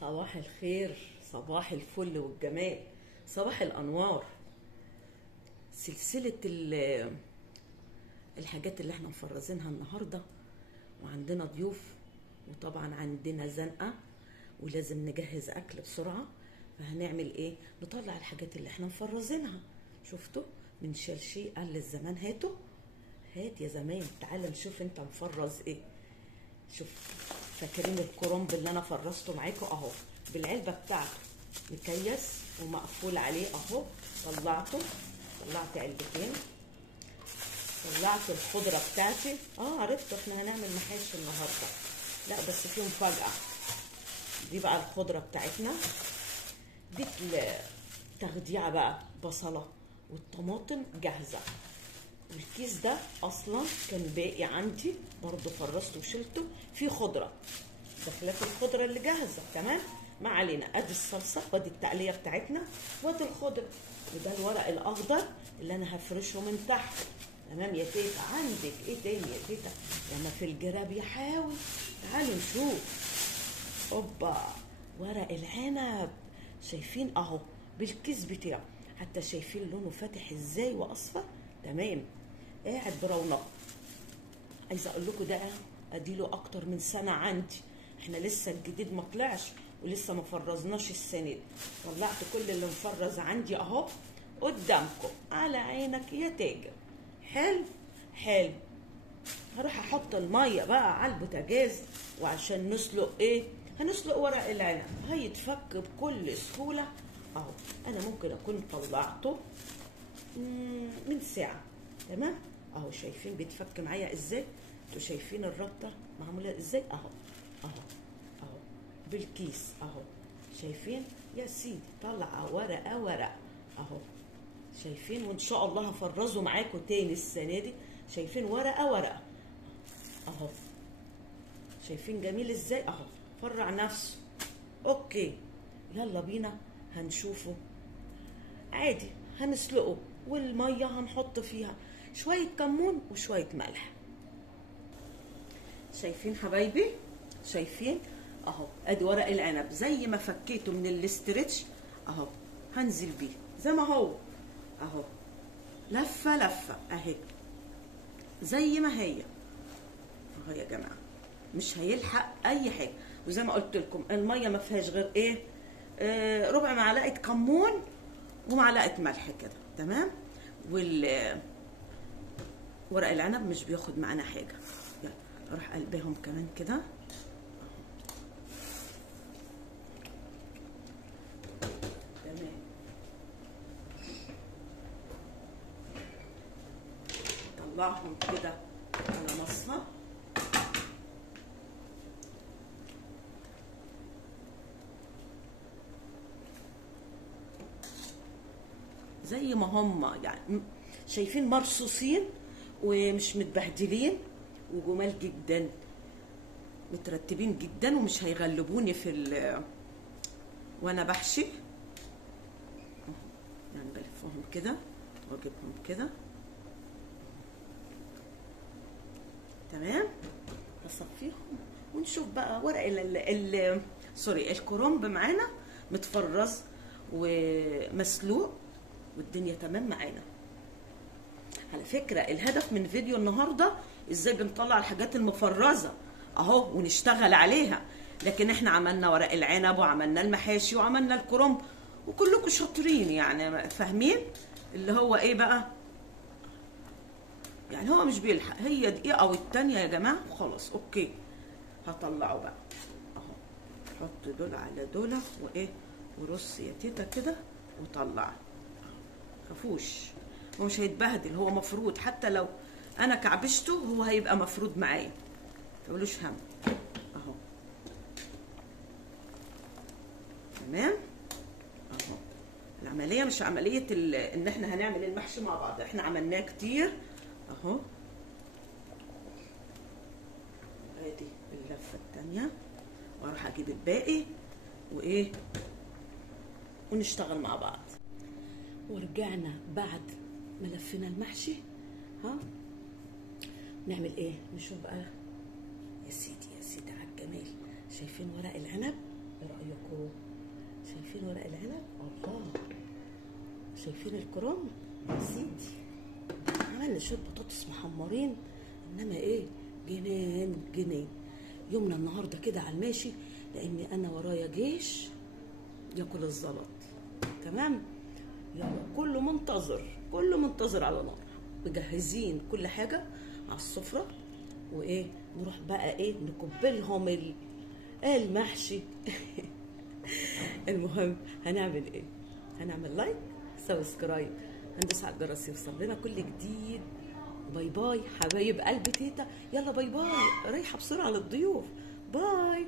صباح الخير، صباح الفل والجمال، صباح الأنوار. سلسلة الحاجات اللي احنا مفرزينها النهاردة، وعندنا ضيوف، وطبعا عندنا زنقة ولازم نجهز أكل بسرعة. فهنعمل ايه؟ نطلع الحاجات اللي احنا مفرزينها. شفتوا؟ من شال شيء قال للزمان هاتوا، هات يا زمان تعال نشوف انت مفرز ايه. شوف، فاكرين الكرنب اللي انا فرزته معاكم اهو بالعلبه بتاعته، مكيس ومقفول عليه اهو. طلعت علبتين. طلعت الخضره بتاعتي. عرفت احنا هنعمل محاشي النهارده، لا بس في مفاجاه. دي بقى الخضره بتاعتنا، دي التخديعه بقى، بصله والطماطم جاهزه. والكيس ده اصلا كان باقي عندي برضو، فرزته وشلته. فيه خضره بخلاف الخضره اللي جاهزه. تمام، ما علينا. ادي الصلصه، وادي التقليه بتاعتنا، وادي الخضره، وده الورق الاخضر اللي انا هفرشه من تحت. تمام يا تيتا؟ عندك ايه تاني يا تيتا؟ لما في الجراب يحاول. تعالوا نشوف. اوبا، ورق العنب. شايفين اهو بالكيس بتاعه، حتى شايفين لونه فاتح ازاي واصفر. تمام، قاعد برونق. عايزه اقول لكم ده اديله اكتر من سنه عندي. احنا لسه الجديد ما طلعش ولسه ما فرزناش السنه دي. طلعت كل اللي مفرز عندي اهو قدامكم على عينك يا تاجر. حلو حلو. هروح احط الميه بقى على البوتاجاز، وعشان نسلق ايه؟ هنسلق ورق العنب، هيتفك بكل سهوله اهو. انا ممكن اكون طلعته من ساعه. تمام اهو، شايفين بيتفك معايا ازاي؟ انتوا شايفين الربطه معموله ازاي؟ اهو اهو بالكيس اهو. شايفين يا سيدي؟ طالعه ورقه ورقه اهو. شايفين؟ وان شاء الله هفرزه معاكم تاني السنه دي. شايفين؟ ورقه ورقه اهو. شايفين جميل ازاي؟ اهو فرع نفسه. اوكي، يلا بينا هنشوفه. عادي هنسلقه، والميه هنحط فيها شويه كمون وشويه ملح. شايفين حبايبي؟ شايفين اهو؟ ادي ورق العنب زي ما فكيته من الاسترتش اهو، هنزل بيه زي ما هو اهو، لفه لفه اهي زي ما هي اهو يا جماعه. مش هيلحق اي حاجه. وزي ما قلت لكم الميه ما فيهاش غير ايه؟ ربع معلقه كمون ومعلقه ملح كده. تمام. ورق العنب مش بياخد معانا حاجه. يلا اروح قلبهم كمان كده. تمام، طلعهم كده على مصفى. زي ما هم يعني، شايفين؟ مرصوصين ومش متبهدلين، وجمال جدا، مترتبين جدا، ومش هيغلبوني وانا بحشي. يعني بلفهم كده واجيبهم كده. تمام، هصفيهم ونشوف بقى. ورق الكرنب معانا متفرز ومسلوق والدنيا تمام معانا. على فكرة الهدف من فيديو النهاردة ازاي بنطلع الحاجات المفرزة اهو ونشتغل عليها. لكن احنا عملنا ورق العنب وعملنا المحاشي وعملنا الكرنب، وكلكم شاطرين يعني، فاهمين اللي هو ايه بقى. يعني هو مش بيلحق، هي دقيقة او التانية يا جماعة وخلاص. اوكي، هطلعه بقى اهو. حط دول على دول وايه، ورص يا تيتا كده وطلع. مفهوش، هو مش هيتبهدل، هو مفروض. حتى لو انا كعبشته هو هيبقى مفروض معايا، متقولوش هم اهو. تمام اهو. العمليه مش عمليه ان احنا هنعمل المحشي مع بعض، احنا عملناه كتير اهو. ادي اللفه التانيه، واروح اجيب الباقي وايه ونشتغل مع بعض. ورجعنا بعد ما لفينا المحشي. نعمل ايه؟ نشوف بقى يا سيدي يا سيدي على الجمال. شايفين ورق العنب؟ ايه رايكم؟ شايفين الكرنب يا سيدي؟ عملنا شويه بطاطس محمرين، انما ايه، جنان جنان. يومنا النهارده كده على الماشي، لان انا ورايا جيش ياكل الزلط. تمام، يلا كله منتظر، كله منتظر على نار. مجهزين كل حاجه على السفره، وايه نروح بقى ايه نكبلهم المحشي. المهم هنعمل ايه؟ هنعمل لايك، سبسكرايب، هندوس على الجرس يوصل لنا كل جديد. باي باي حبايب قلب تيتا، يلا باي باي، رايحه بسرعه للضيوف. باي.